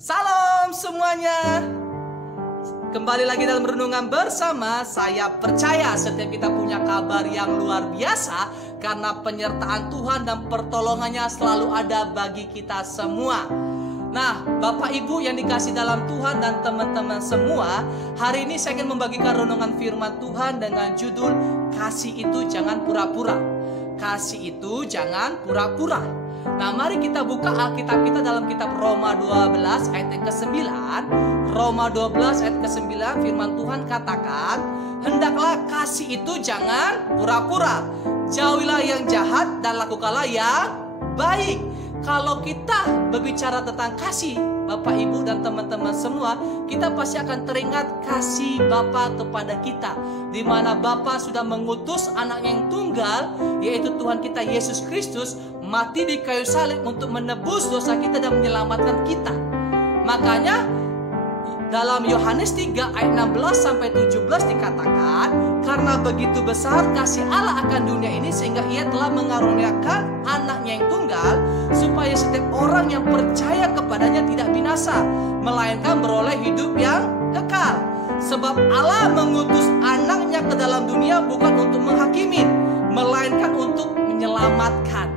Salam semuanya. Kembali lagi dalam renungan bersama. Saya percaya setiap kita punya kabar yang luar biasa, karena penyertaan Tuhan dan pertolongannya selalu ada bagi kita semua. Nah, Bapak Ibu yang dikasih dalam Tuhan dan teman-teman semua, hari ini saya ingin membagikan renungan firman Tuhan dengan judul Kasih itu jangan pura-pura. Kasih itu jangan pura-pura. Nah, mari kita buka Alkitab kita dalam kitab Roma 12 ayat yang ke-9. Roma 12 ayat ke-9, firman Tuhan katakan, hendaklah kasih itu jangan pura-pura. Jauhilah yang jahat dan lakukanlah yang baik. Kalau kita berbicara tentang kasih, Bapak Ibu dan teman-teman semua, kita pasti akan teringat kasih Bapa kepada kita, di mana Bapa sudah mengutus anaknya yang tunggal, yaitu Tuhan kita Yesus Kristus, mati di kayu salib untuk menebus dosa kita dan menyelamatkan kita. Makanya dalam Yohanes 3 ayat 16 sampai 17 dikatakan, karena begitu besar kasih Allah akan dunia ini sehingga Ia telah mengaruniakan anaknya yang tunggal, supaya setiap orang yang percaya kepadanya tidak binasa, melainkan beroleh hidup yang kekal. Sebab Allah mengutus anaknya ke dalam dunia bukan untuk menghakimi, melainkan untuk menyelamatkan.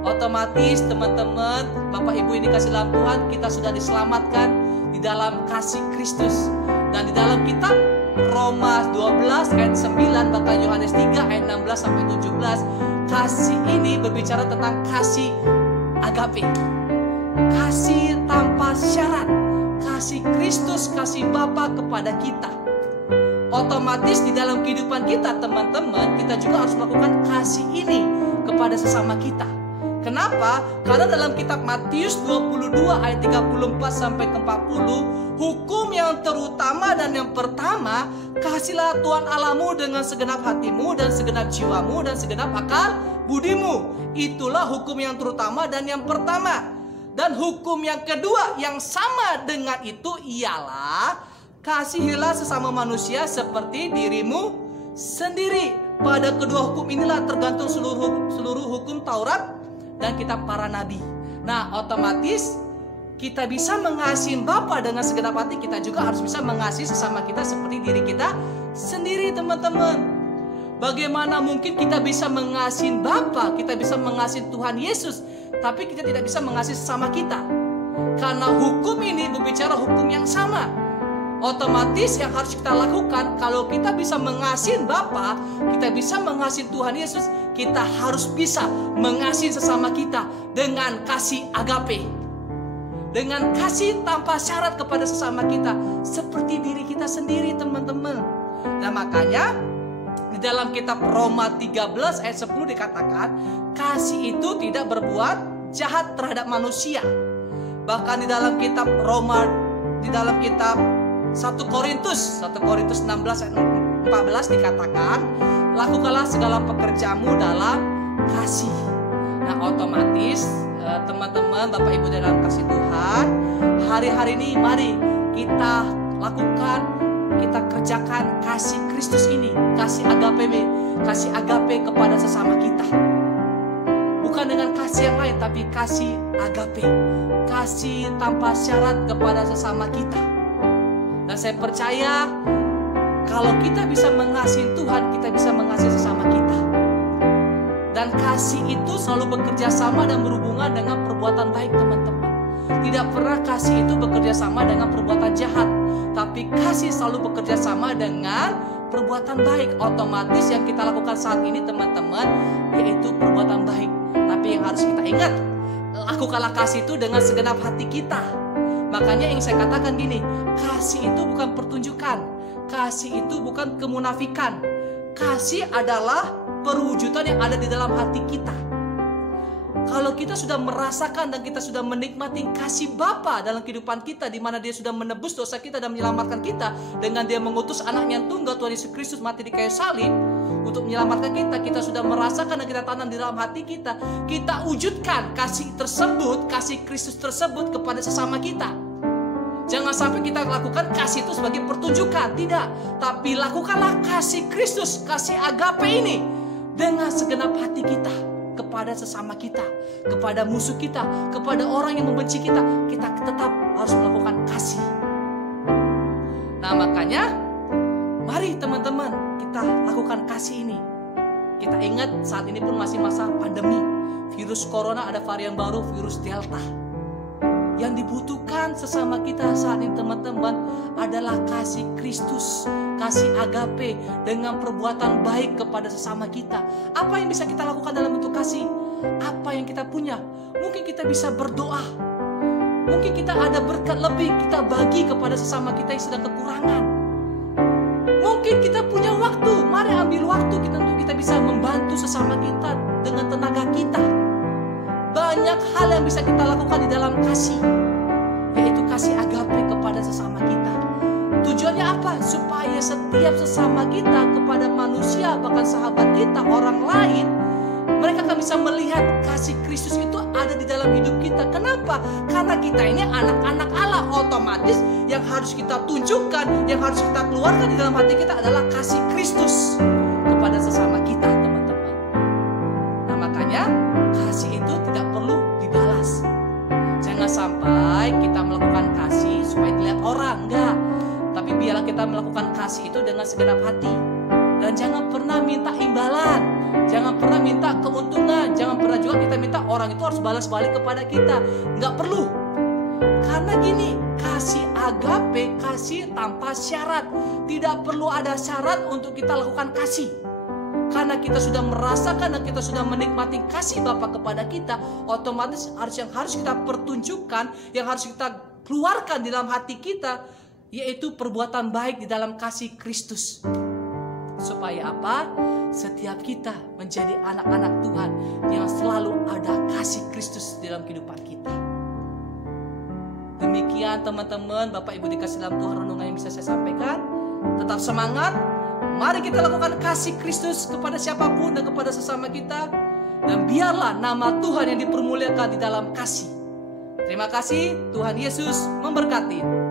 Otomatis teman-teman, Bapak Ibu yang dikasih dalam Tuhan, kita sudah diselamatkan di dalam kasih Kristus. Dan di dalam kitab Roma 12 ayat 9 bahkan Yohanes 3 ayat 16 sampai 17, kasih ini berbicara tentang kasih agape, kasih tanpa syarat, kasih Kristus, kasih Bapa kepada kita. Otomatis di dalam kehidupan kita teman-teman, kita juga harus melakukan kasih ini kepada sesama kita. Kenapa? Karena dalam kitab Matius 22 ayat 34 sampai ke 40, hukum yang terutama dan yang pertama, kasihlah Tuhan Allahmu dengan segenap hatimu dan segenap jiwamu dan segenap akal budimu. Itulah hukum yang terutama dan yang pertama. Dan hukum yang kedua yang sama dengan itu ialah, kasihilah sesama manusia seperti dirimu sendiri. Pada kedua hukum inilah tergantung seluruh hukum Taurat dan kitab para nabi. Nah, otomatis kita bisa mengasihi Bapa dengan segenap hati, kita juga harus bisa mengasihi sesama kita seperti diri kita sendiri, teman-teman. Bagaimana mungkin kita bisa mengasihi Bapa, kita bisa mengasihi Tuhan Yesus, tapi kita tidak bisa mengasihi sesama kita? Karena hukum ini berbicara hukum yang sama. Otomatis yang harus kita lakukan, kalau kita bisa mengasihi Bapa, kita bisa mengasihi Tuhan Yesus, kita harus bisa mengasihi sesama kita dengan kasih agape, dengan kasih tanpa syarat kepada sesama kita, seperti diri kita sendiri, teman-teman. Nah, makanya di dalam kitab Roma 13 ayat 10 dikatakan, kasih itu tidak berbuat jahat terhadap manusia. Bahkan di dalam kitab Roma, di dalam kitab 1 Korintus 16 ayat 14 dikatakan, lakukanlah segala pekerjaanmu dalam kasih. Nah, otomatis teman-teman, Bapak Ibu dalam kasih Tuhan, hari-hari ini mari kita lakukan, kita kerjakan kasih Kristus ini, kasih agape kepada sesama kita. Bukan dengan kasih yang lain, tapi kasih agape, kasih tanpa syarat kepada sesama kita. Dan saya percaya kalau kita bisa mengasihi Tuhan, kita bisa mengasihi sesama kita. Dan kasih itu selalu bekerja sama dan berhubungan dengan perbuatan baik, teman-teman. Tidak pernah kasih itu bekerja sama dengan perbuatan jahat, tapi kasih selalu bekerja sama dengan perbuatan baik. Otomatis yang kita lakukan saat ini, teman-teman, yaitu perbuatan baik. Tapi yang harus kita ingat, lakukanlah kasih itu dengan segenap hati kita. Makanya yang saya katakan gini, kasih itu bukan pertunjukan, kasih itu bukan kemunafikan. Kasih adalah perwujudan yang ada di dalam hati kita. Kalau kita sudah merasakan dan kita sudah menikmati kasih Bapa dalam kehidupan kita, di mana Dia sudah menebus dosa kita dan menyelamatkan kita, dengan Dia mengutus anaknya yang tunggal, Tuhan Yesus Kristus, mati di kayu salib untuk menyelamatkan kita. Kita sudah merasakan dan kita tanam di dalam hati kita. Kita wujudkan kasih tersebut, kasih Kristus tersebut kepada sesama kita. Jangan sampai kita lakukan kasih itu sebagai pertunjukan, tidak. Tapi lakukanlah kasih Kristus, kasih agape ini dengan segenap hati kita kepada sesama kita, kepada musuh kita, kepada orang yang membenci kita, kita tetap harus melakukan kasih. Nah makanya, mari teman-teman kita lakukan kasih ini. Kita ingat saat ini pun masih masa pandemi. Virus corona ada varian baru, virus Delta. Yang dibutuhkan sesama kita saat ini teman-teman adalah kasih Kristus, kasih agape dengan perbuatan baik kepada sesama kita. Apa yang bisa kita lakukan dalam bentuk kasih? Apa yang kita punya? Mungkin kita bisa berdoa. Mungkin kita ada berkat lebih, kita bagi kepada sesama kita yang sedang kekurangan. Mungkin kita punya waktu, mari ambil waktu kita untuk kita bisa membantu sesama kita dengan tenaga kita. Banyak hal yang bisa kita lakukan di dalam kasih, yaitu kasih agape kepada sesama kita. Tujuannya apa? Supaya setiap sesama kita kepada manusia, bahkan sahabat kita, orang lain, mereka akan bisa melihat kasih Kristus itu ada di dalam hidup kita. Kenapa? Karena kita ini anak-anak Allah. Otomatis yang harus kita tunjukkan, yang harus kita keluarkan di dalam hati kita adalah kasih Kristus kepada sesama kita, teman-teman. Nah makanya kasih itu tidak perlu dibalas. Jangan sampai kita melakukan kasih supaya dilihat orang, enggak. Tapi biarlah kita melakukan kasih itu dengan segenap hati. Dan jangan pernah minta imbalan, jangan pernah minta keuntungan, jangan pernah juga kita minta orang itu harus balas balik kepada kita. Nggak perlu. Karena gini, kasih agape, kasih tanpa syarat. Tidak perlu ada syarat untuk kita lakukan kasih. Karena kita sudah merasakan dan kita sudah menikmati kasih Bapa kepada kita, otomatis yang harus kita pertunjukkan, yang harus kita keluarkan di dalam hati kita, yaitu perbuatan baik di dalam kasih Kristus. Supaya apa? Setiap kita menjadi anak-anak Tuhan yang selalu ada kasih Kristus dalam kehidupan kita. Demikian teman-teman, Bapak Ibu dikasih dalam Tuhan, renungan yang bisa saya sampaikan. Tetap semangat. Mari kita lakukan kasih Kristus kepada siapapun dan kepada sesama kita. Dan biarlah nama Tuhan yang dipermuliakan di dalam kasih. Terima kasih, Tuhan Yesus memberkati.